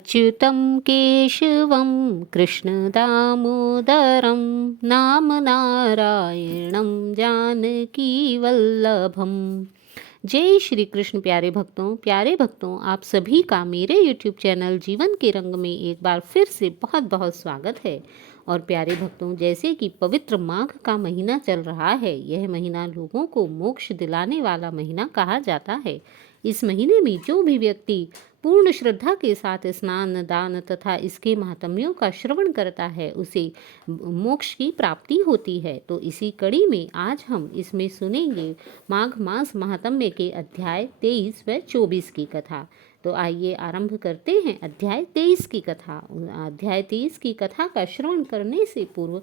अच्युतं केशवं कृष्णदामोदरं नाम नारायणं जानकीवल्लभम। जय श्री कृष्ण। प्यारे भक्तों, आप सभी का मेरे YouTube चैनल जीवन के रंग में एक बार फिर से बहुत बहुत स्वागत है। और प्यारे भक्तों, जैसे कि पवित्र माघ का महीना चल रहा है, यह महीना लोगों को मोक्ष दिलाने वाला महीना कहा जाता है। इस महीने में जो भी व्यक्ति पूर्ण श्रद्धा के साथ स्नान, दान तथा इसके महात्म्यों का श्रवण करता है, उसे मोक्ष की प्राप्ति होती है। तो इसी कड़ी में आज हम इसमें सुनेंगे माघ मास महात्म्य के अध्याय 23 व 24 की कथा। तो आइए आरंभ करते हैं अध्याय 23 की कथा। अध्याय 23 की कथा का श्रवण करने से पूर्व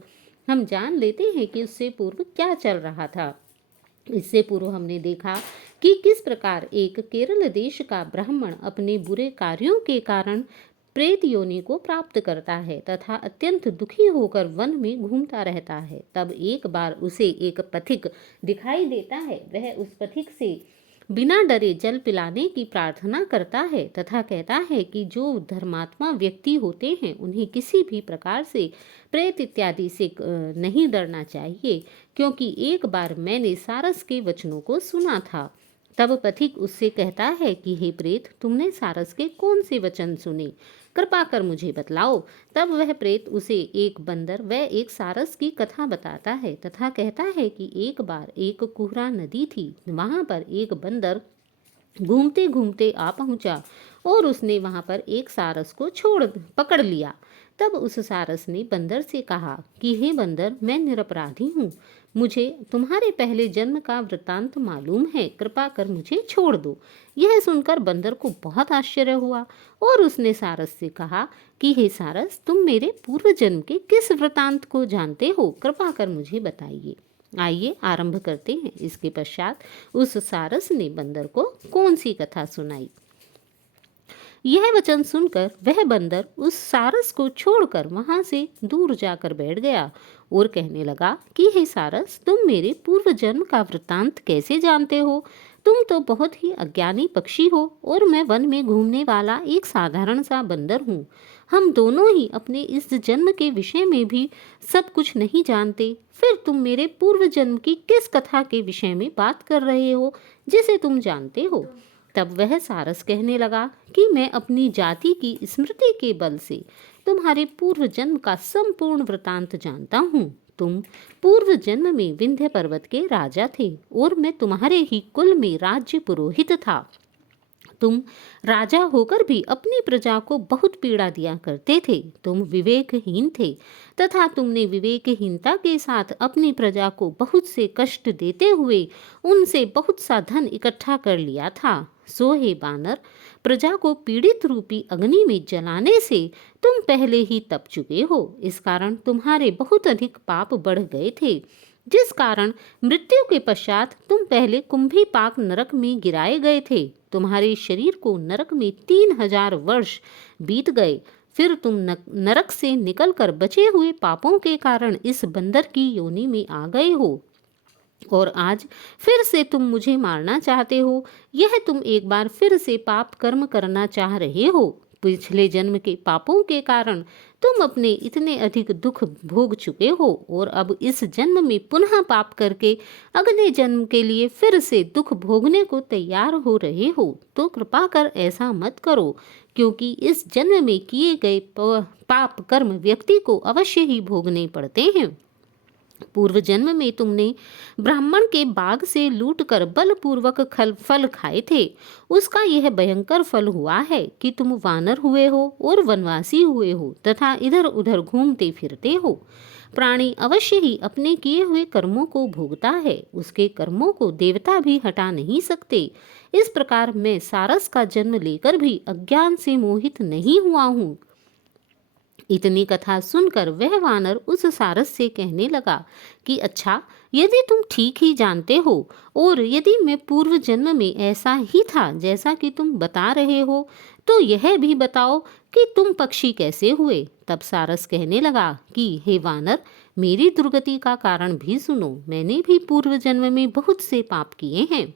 हम जान लेते हैं कि उससे पूर्व क्या चल रहा था। इससे पूर्व हमने देखा कि किस प्रकार एक केरल देश का ब्राह्मण अपने बुरे कार्यों के कारण प्रेत योनि को प्राप्त करता है तथा अत्यंत दुखी होकर वन में घूमता रहता है। तब एक बार उसे एक पथिक दिखाई देता है। वह उस पथिक से बिना डरे जल पिलाने की प्रार्थना करता है तथा कहता है कि जो धर्मात्मा व्यक्ति होते हैं उन्हें किसी भी प्रकार से प्रेत इत्यादि से नहीं डरना चाहिए, क्योंकि एक बार मैंने सारस के वचनों को सुना था। तब पथिक उससे कहता है कि हे प्रेत, तुमने सारस के कौन से वचन सुने, कृपा कर मुझे बतलाओ। तब वह प्रेत उसे एक बंदर व एक सारस की कथा बताता है तथा कहता है कि एक बार एक कुहरा नदी थी। वहां पर एक बंदर घूमते घूमते आ पहुंचा और उसने वहां पर एक सारस को पकड़ लिया। तब उस सारस ने बंदर से कहा कि हे बंदर, मैं निरपराधी हूँ, मुझे तुम्हारे पहले जन्म का वृत्तांत मालूम है, कृपा कर मुझे छोड़ दो। यह सुनकर बंदर को बहुत आश्चर्य हुआ और उसने सारस से कहा कि हे सारस, तुम मेरे पूर्व जन्म के किस वृत्तांत को जानते हो, कृपा कर मुझे बताइए। आइए आरंभ करते हैं। इसके पश्चात उस सारस ने बंदर को कौन सी कथा सुनाई। यह वचन सुनकर वह बंदर उस सारस को छोड़कर वहां से दूर जाकर बैठ गया और कहने लगा कि हे सारस, तुम मेरे पूर्व जन्म का वृत्तांत कैसे जानते हो? तुम तो बहुत ही अज्ञानी पक्षी हो और मैं वन में घूमने वाला एक साधारण सा बंदर हूँ। हम दोनों ही अपने इस जन्म के विषय में भी सब कुछ नहीं जानते, फिर तुम मेरे पूर्व जन्म की किस कथा के विषय में बात कर रहे हो जिसे तुम जानते हो? तब वह सारस कहने लगा कि मैं अपनी जाति की स्मृति के बल से तुम्हारे पूर्व जन्म का संपूर्ण वृतांत जानता हूँ। तुम पूर्व जन्म में विंध्य पर्वत के राजा थे और मैं तुम्हारे ही कुल में राज्य पुरोहित था। तुम राजा होकर भी अपनी प्रजा को बहुत पीड़ा दिया करते थे। तुम विवेकहीन थे तथा तुमने विवेकहीनता के साथ अपनी प्रजा को बहुत से कष्ट देते हुए उनसे बहुत सा धन इकट्ठा कर लिया था। सो हे बानर, प्रजा को पीड़ित रूपी अग्नि में जलाने से तुम पहले ही तप चुके हो। इस कारण तुम्हारे बहुत अधिक पाप बढ़ गए थे, जिस कारण मृत्यु के पश्चात तुम पहले कुंभी पाक नरक में गिराए गए थे। तुम्हारे शरीर को नरक में 3000 वर्ष बीत गए। फिर तुम नरक से निकलकर बचे हुए पापों के कारण इस बंदर की योनि में आ गए हो और आज फिर से तुम मुझे मारना चाहते हो। यह तुम एक बार फिर से पाप कर्म करना चाह रहे हो। पिछले जन्म के पापों के कारण तुम अपने इतने अधिक दुख भोग चुके हो और अब इस जन्म में पुनः पाप करके अगले जन्म के लिए फिर से दुख भोगने को तैयार हो रहे हो। तो कृपा कर ऐसा मत करो, क्योंकि इस जन्म में किए गए पाप कर्म व्यक्ति को अवश्य ही भोगने पड़ते हैं। पूर्व जन्म में तुमने ब्राह्मण के बाग से लूटकर बलपूर्वक फल खाए थे। उसका यह भयंकर फल हुआ है कि तुम वानर हुए हो और वनवासी हुए हो तथा इधर उधर घूमते फिरते हो। प्राणी अवश्य ही अपने किए हुए कर्मों को भोगता है, उसके कर्मों को देवता भी हटा नहीं सकते। इस प्रकार मैं सारस का जन्म लेकर भी अज्ञान से मोहित नहीं हुआ हूँ। इतनी कथा सुनकर वह वानर उस सारस से कहने लगा कि अच्छा, यदि तुम ठीक ही जानते हो और यदि मैं पूर्व जन्म में ऐसा ही था जैसा कि तुम बता रहे हो, तो यह भी बताओ कि तुम पक्षी कैसे हुए। तब सारस कहने लगा कि हे वानर, मेरी दुर्गति का कारण भी सुनो। मैंने भी पूर्व जन्म में बहुत से पाप किए हैं।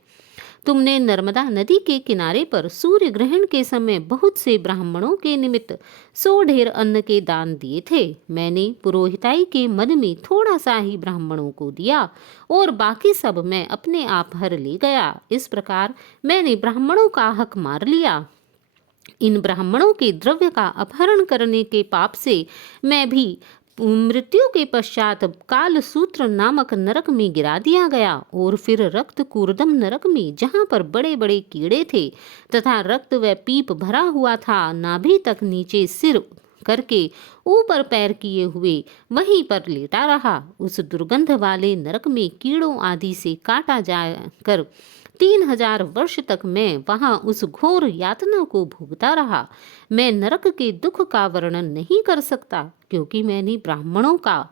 तुमने नर्मदा नदी के किनारे पर सूर्य ग्रहण के समय बहुत से ब्राह्मणों के निमित्त 100 ढेर अन्न के दान दिए थे। मैंने पुरोहिताई के मन में थोड़ा सा ही ब्राह्मणों को दिया और बाकी सब मैं अपने आप हर ले गया। इस प्रकार मैंने ब्राह्मणों का हक मार लिया। इन ब्राह्मणों के द्रव्य का अपहरण करने के पाप से मैं भी मृत्यु के पश्चात कालसूत्र नामक नरक में गिरा दिया गया और फिर रक्त कूर्दम नरक में, जहाँ पर बड़े बड़े कीड़े थे तथा रक्त व पीप भरा हुआ था, नाभि तक नीचे सिर करके ऊपर पैर किए हुए वहीं पर लेटा रहा। उस दुर्गंध वाले नरक में कीड़ों आदि से काटा जाकर 3000 वर्ष तक मैं वहां उस घोर यातना को भोगता रहा। मैं नरक के दुख का वर्णन नहीं कर सकता, क्योंकि मैंने ब्राह्मणों का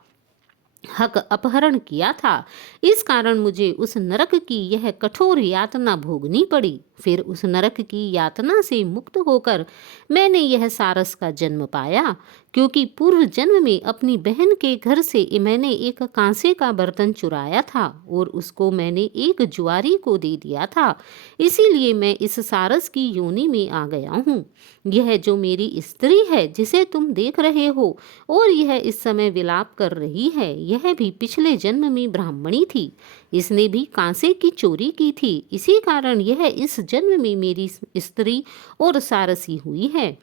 हक अपहरण किया था। इस कारण मुझे उस नरक की यह कठोर यातना भोगनी पड़ी। फिर उस नरक की यातना से मुक्त होकर मैंने यह सारस का जन्म पाया, क्योंकि पूर्व जन्म में अपनी बहन के घर से मैंने एक कांसे का बर्तन चुराया था और उसको मैंने एक जुआरी को दे दिया था। इसीलिए मैं इस सारस की योनि में आ गया हूँ। यह जो मेरी स्त्री है जिसे तुम देख रहे हो और यह इस समय विलाप कर रही है, यह भी पिछले जन्म में ब्राह्मणी थी। इसने भी कांसे की चोरी की थी। इसी कारण यह इस जन्म में मेरी स्त्री और सारसी हुई है।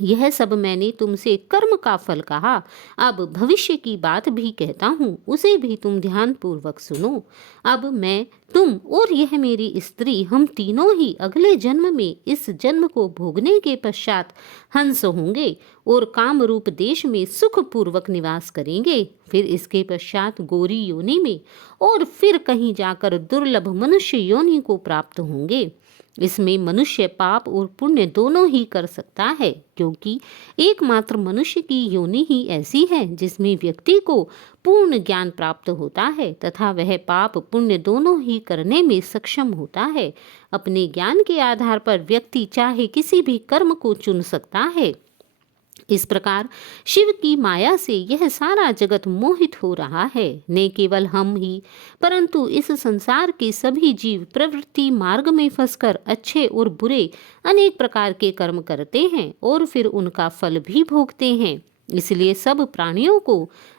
यह सब मैंने तुमसे कर्म का फल कहा। अब भविष्य की बात भी कहता हूँ, उसे भी तुम ध्यान पूर्वक सुनो। अब मैं, तुम और यह मेरी स्त्री, हम तीनों ही अगले जन्म में इस जन्म को भोगने के पश्चात हंस होंगे और काम रूप देश में सुख पूर्वक निवास करेंगे। फिर इसके पश्चात गौरी योनि में और फिर कहीं जाकर दुर्लभ मनुष्य योनि को प्राप्त होंगे। इसमें मनुष्य पाप और पुण्य दोनों ही कर सकता है, क्योंकि एकमात्र मनुष्य की योनि ही ऐसी है जिसमें व्यक्ति को पूर्ण ज्ञान प्राप्त होता है तथा वह पाप पुण्य दोनों ही करने में सक्षम होता है। अपने ज्ञान के आधार पर व्यक्ति चाहे किसी भी कर्म को चुन सकता है। इस प्रकार शिव की माया से यह सारा जगत मोहित हो रहा है। न केवल हम ही, परंतु इस संसार के सभी जीव प्रवृत्ति मार्ग में फंसकर अच्छे और बुरे अनेक प्रकार के कर्म करते हैं और फिर उनका फल भी भोगते हैं। इसलिए सब प्राणियों को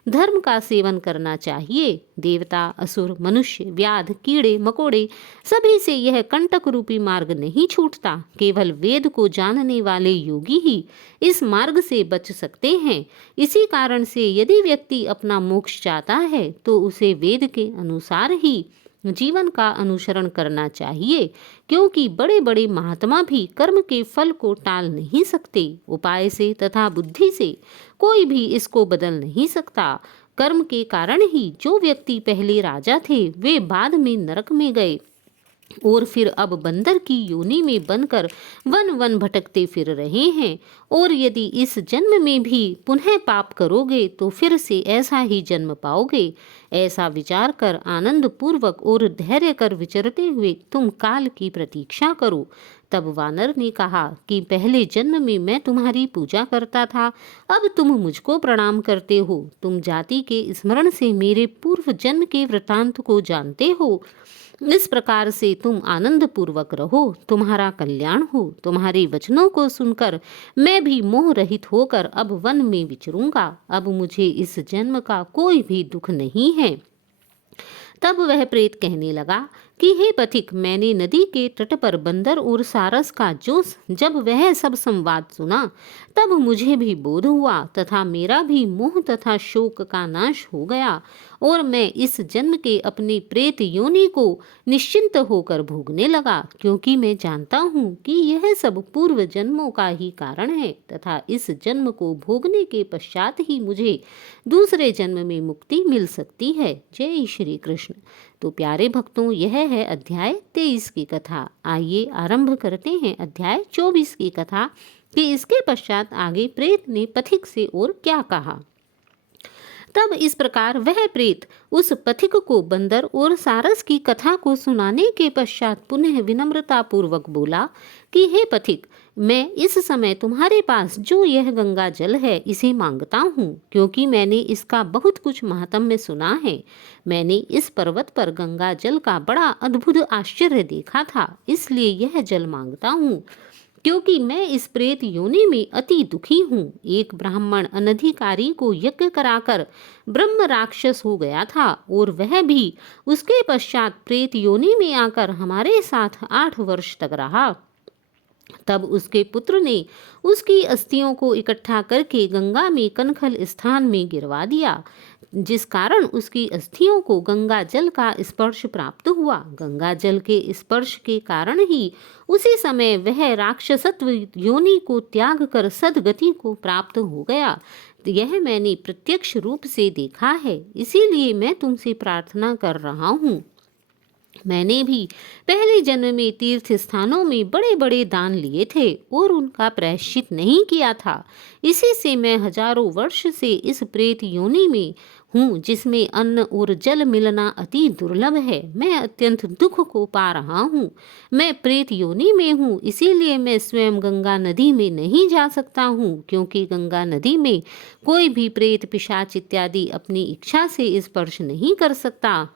धर्म का सेवन करना चाहिए। देवता, असुर, मनुष्य, व्याध, कीड़े मकोड़े, सभी से यह कंटक रूपी मार्ग नहीं छूटता। केवल वेद को जानने वाले योगी ही इस मार्ग से बच सकते हैं। इसी कारण से यदि व्यक्ति अपना मोक्ष चाहता है तो उसे वेद के अनुसार ही जीवन का अनुसरण करना चाहिए, क्योंकि बड़े बड़े महात्मा भी कर्म के फल को टाल नहीं सकते। उपाय से तथा बुद्धि से कोई भी इसको बदल नहीं सकता। कर्म के कारण ही जो व्यक्ति पहले राजा थे वे बाद में नरक में गए और फिर अब बंदर की योनि में बनकर वन वन भटकते फिर रहे हैं। और यदि इस जन्म में भी पुनः पाप करोगे तो फिर से ऐसा ही जन्म पाओगे। ऐसा विचार कर आनंद पूर्वक और धैर्य कर विचरते हुए तुम काल की प्रतीक्षा करो। तब वानर ने कहा कि पहले जन्म में मैं तुम्हारी पूजा करता था, अब तुम मुझको प्रणाम करते हो। तुम जाति के स्मरण से मेरे पूर्व जन्म के वृतांत को जानते हो। इस प्रकार से तुम आनंद पूर्वक रहो, तुम्हारा कल्याण हो। तुम्हारे वचनों को सुनकर मैं भी मोह रहित होकर अब वन में विचरूंगा। अब मुझे इस जन्म का कोई भी दुख नहीं है। तब वह प्रेत कहने लगा कि हे पथिक, मैंने नदी के तट पर बंदर और सारस का जब वह सब संवाद सुना तब मुझे भी बोध हुआ तथा मेरा भी मोह तथा शोक का नाश हो गया और मैं इस जन्म के अपने प्रेत योनि को निश्चिंत होकर भोगने लगा, क्योंकि मैं जानता हूँ कि यह सब पूर्व जन्मों का ही कारण है तथा इस जन्म को भोगने के पश्चात ही मुझे दूसरे जन्म में मुक्ति मिल सकती है। जय श्री कृष्ण। तो प्यारे भक्तों, यह है अध्याय 23 की कथा। आइए आरंभ करते हैं अध्याय 24 की कथा कि इसके पश्चात आगे प्रेत ने पथिक से और क्या कहा। तब इस प्रकार वह प्रेत उस पथिक को बंदर और सारस की कथा को सुनाने के पश्चात पुनः विनम्रता पूर्वक बोला कि हे पथिक, मैं इस समय तुम्हारे पास जो यह गंगा जल है इसे मांगता हूँ, क्योंकि मैंने इसका बहुत कुछ महात्म्य सुना है। मैंने इस पर्वत पर गंगा जल का बड़ा अद्भुत आश्चर्य देखा था, इसलिए यह जल मांगता हूँ। क्योंकि मैं इस प्रेत योनि में अति दुखी हूँ। एक ब्राह्मण अनधिकारी को यज्ञ कराकर ब्रह्म राक्षस हो गया था, और वह भी उसके पश्चात प्रेत योनि में आकर हमारे साथ 8 वर्ष तक रहा। तब उसके पुत्र ने उसकी अस्थियों को इकट्ठा करके गंगा में कनखल स्थान में गिरवा दिया, जिस कारण उसकी अस्थियों को गंगा जल का स्पर्श प्राप्त हुआ। गंगा जल के स्पर्श के कारण ही उसी समय वह राक्षसत्व योनि को त्याग कर सद्गति को प्राप्त हो गया। यह मैंने प्रत्यक्ष रूप से देखा है, इसीलिए मैं तुमसे प्रार्थना कर रहा हूँ। मैंने भी पहले जन्म में तीर्थ स्थानों में बड़े बड़े दान लिए थे और उनका प्रायश्चित नहीं किया था। इसी से मैं हजारों वर्ष से इस प्रेत योनि में हूँ, जिसमें अन्न और जल मिलना अति दुर्लभ है। मैं अत्यंत दुख को पा रहा हूँ। मैं प्रेत योनि में हूँ, इसीलिए मैं स्वयं गंगा नदी में नहीं जा सकता हूँ, क्योंकि गंगा नदी में कोई भी प्रेत पिशाच इत्यादि अपनी इच्छा से स्पर्श नहीं कर सकता।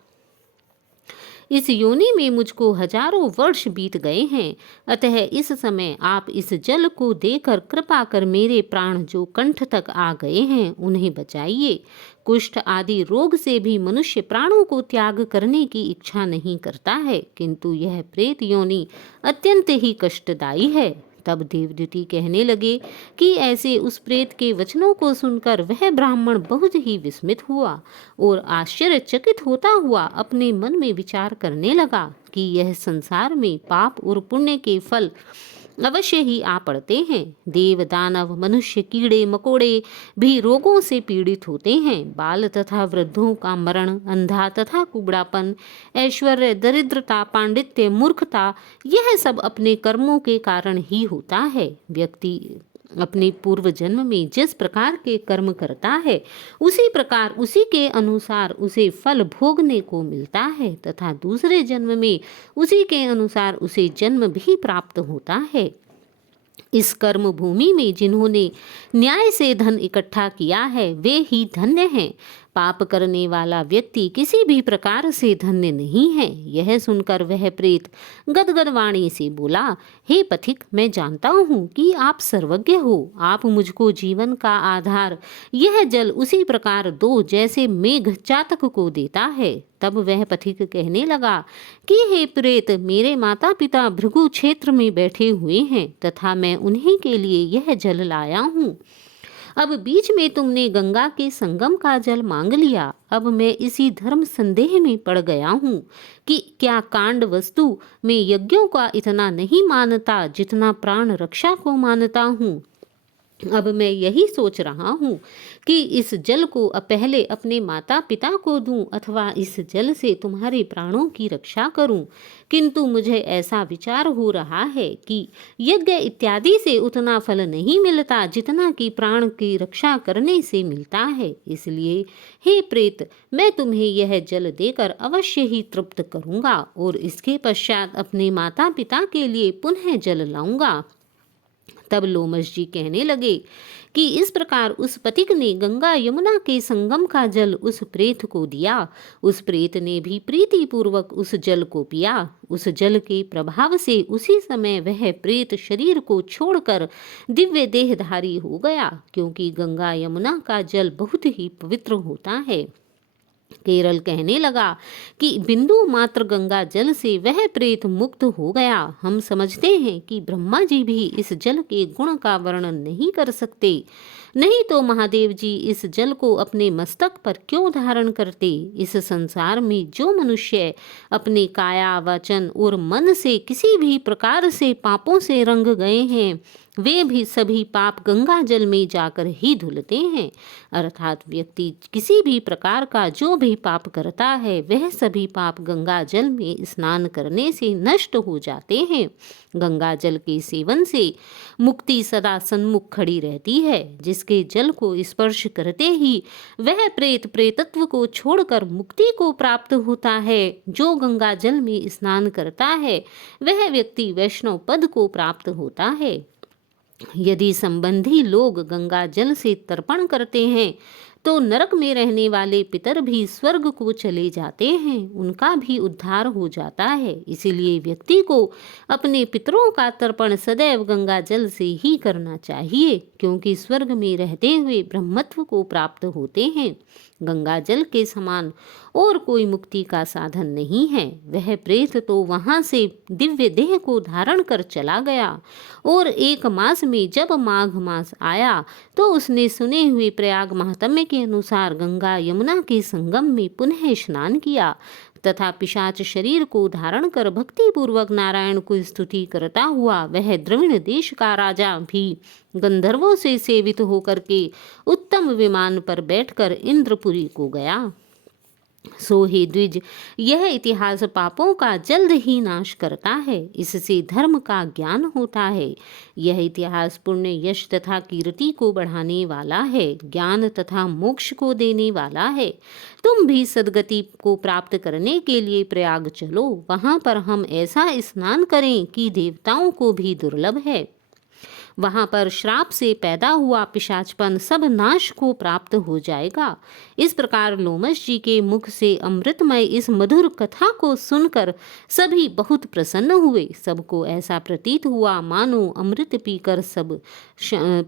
इस योनि में मुझको हजारों वर्ष बीत गए हैं, अतः इस समय आप इस जल को देकर कृपा कर मेरे प्राण जो कंठ तक आ गए हैं उन्हें बचाइए। कुष्ठ आदि रोग से भी मनुष्य प्राणों को त्याग करने की इच्छा नहीं करता है, किंतु यह प्रेत योनि अत्यंत ही कष्टदायी है। तब देवदूती कहने लगे कि ऐसे उस प्रेत के वचनों को सुनकर वह ब्राह्मण बहुत ही विस्मित हुआ और आश्चर्यचकित होता हुआ अपने मन में विचार करने लगा कि यह संसार में पाप और पुण्य के फल अवश्य ही आ पड़ते हैं। देव दानव मनुष्य कीड़े मकोड़े भी रोगों से पीड़ित होते हैं। बाल तथा वृद्धों का मरण, अंधा तथा कुबड़ापन, ऐश्वर्य, दरिद्रता, पांडित्य, मूर्खता, यह सब अपने कर्मों के कारण ही होता है। व्यक्ति अपने पूर्व जन्म में जिस प्रकार के कर्म करता है उसी प्रकार उसी के अनुसार उसे फल भोगने को मिलता है, तथा दूसरे जन्म में उसी के अनुसार उसे जन्म भी प्राप्त होता है। इस कर्म भूमि में जिन्होंने न्याय से धन इकट्ठा किया है वे ही धन्य हैं। पाप करने वाला व्यक्ति किसी भी प्रकार से धन्य नहीं है। यह सुनकर वह प्रेत गदगद वाणी से बोला, हे पथिक, मैं जानता हूँ कि आप सर्वज्ञ हो। आप मुझको जीवन का आधार यह जल उसी प्रकार दो जैसे मेघ चातक को देता है। तब वह पथिक कहने लगा कि हे प्रेत, मेरे माता पिता भृगु क्षेत्र में बैठे हुए हैं तथा मैं उन्हीं के लिए यह जल लाया हूँ। अब बीच में तुमने गंगा के संगम का जल मांग लिया। अब मैं इसी धर्म संदेह में पड़ गया हूँ कि क्या कांड वस्तु में यज्ञों का इतना नहीं मानता जितना प्राण रक्षा को मानता हूँ। अब मैं यही सोच रहा हूँ कि इस जल को पहले अपने माता पिता को दूं अथवा इस जल से तुम्हारे प्राणों की रक्षा करूं, किंतु मुझे ऐसा विचार हो रहा है कि यज्ञ इत्यादि से उतना फल नहीं मिलता जितना कि प्राण की रक्षा करने से मिलता है। इसलिए हे प्रेत, मैं तुम्हें यह जल देकर अवश्य ही तृप्त करूँगा और इसके पश्चात अपने माता पिता के लिए पुनः जल लाऊंगा। तब लोमश जी कहने लगे कि इस प्रकार उस पथिक ने गंगा यमुना के संगम का जल उस प्रेत को दिया। उस प्रेत ने भी प्रीति पूर्वक उस जल को पिया। उस जल के प्रभाव से उसी समय वह प्रेत शरीर को छोड़कर दिव्य देहधारी हो गया, क्योंकि गंगा यमुना का जल बहुत ही पवित्र होता है। केरल कहने लगा कि बिंदु मात्र गंगा जल से वह प्रेत मुक्त हो गया। हम समझते हैं कि ब्रह्मा जी भी इस जल के गुण का वर्णन नहीं कर सकते, नहीं तो महादेव जी इस जल को अपने मस्तक पर क्यों धारण करते। इस संसार में जो मनुष्य अपने काया वचन और मन से किसी भी प्रकार से पापों से रंग गए हैं वे भी सभी पाप गंगा जल में जाकर ही धुलते हैं। अर्थात व्यक्ति किसी भी प्रकार का जो भी पाप करता है वह सभी पाप गंगा जल में स्नान करने से नष्ट हो जाते हैं। गंगा जल के सेवन से मुक्ति सदा सन्मुख खड़ी रहती है। जिसके जल को स्पर्श करते ही वह प्रेत प्रेतत्व को छोड़कर मुक्ति को प्राप्त होता है। जो गंगा जल में स्नान करता है वह व्यक्ति वैष्णव पद को प्राप्त होता है। यदि संबंधी लोग गंगा जल से तर्पण करते हैं तो नरक में रहने वाले पितर भी स्वर्ग को चले जाते हैं, उनका भी उद्धार हो जाता है। इसीलिए व्यक्ति को अपने पितरों का तर्पण सदैव गंगा जल से ही करना चाहिए, क्योंकि स्वर्ग में रहते हुए ब्रह्मत्व को प्राप्त होते हैं। गंगा जल के समान और कोई मुक्ति का साधन नहीं है। वह प्रेत तो वहां से दिव्य देह को धारण कर चला गया और 1 मास में जब माघ मास आया तो उसने सुने हुए प्रयाग महात्म्य के अनुसार गंगा यमुना के संगम में पुनः स्नान किया तथा पिशाच शरीर को धारण कर भक्ति पूर्वक नारायण को स्तुति करता हुआ वह द्रविड़ देश का राजा भी गंधर्वों से सेवित होकर के उत्तम विमान पर बैठकर इंद्रपुरी को गया। सो हे द्विज, यह इतिहास पापों का जल्द ही नाश करता है, इससे धर्म का ज्ञान होता है। यह इतिहास पुण्य यश तथा कीर्ति को बढ़ाने वाला है, ज्ञान तथा मोक्ष को देने वाला है। तुम भी सद्गति को प्राप्त करने के लिए प्रयाग चलो, वहां पर हम ऐसा स्नान करें कि देवताओं को भी दुर्लभ है। वहां पर श्राप से पैदा हुआ पिशाचपन सब नाश को प्राप्त हो जाएगा। इस प्रकार लोमश जी के मुख से अमृतमय इस मधुर कथा को सुनकर सभी बहुत प्रसन्न हुए। सबको ऐसा प्रतीत हुआ मानो अमृत पीकर सब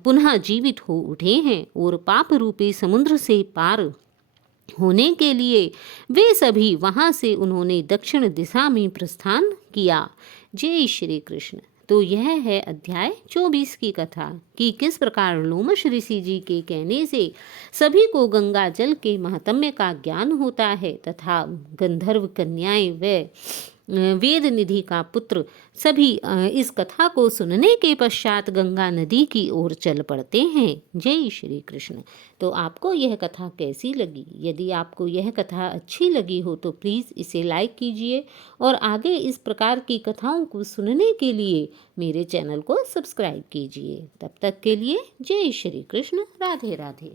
पुनः जीवित हो उठे हैं और पाप रूपी समुद्र से पार होने के लिए वे सभी वहां से उन्होंने दक्षिण दिशा में प्रस्थान किया। जय श्री कृष्ण। तो यह है अध्याय 24 की कथा कि किस प्रकार लोमश ऋषि जी के कहने से सभी को गंगा जल के महात्म्य का ज्ञान होता है तथा गंधर्व कन्याएं व वेद निधि का पुत्र सभी इस कथा को सुनने के पश्चात गंगा नदी की ओर चल पड़ते हैं। जय श्री कृष्ण। तो आपको यह कथा कैसी लगी? यदि आपको यह कथा अच्छी लगी हो तो प्लीज़ इसे लाइक कीजिए और आगे इस प्रकार की कथाओं को सुनने के लिए मेरे चैनल को सब्सक्राइब कीजिए। तब तक के लिए जय श्री कृष्ण। राधे राधे।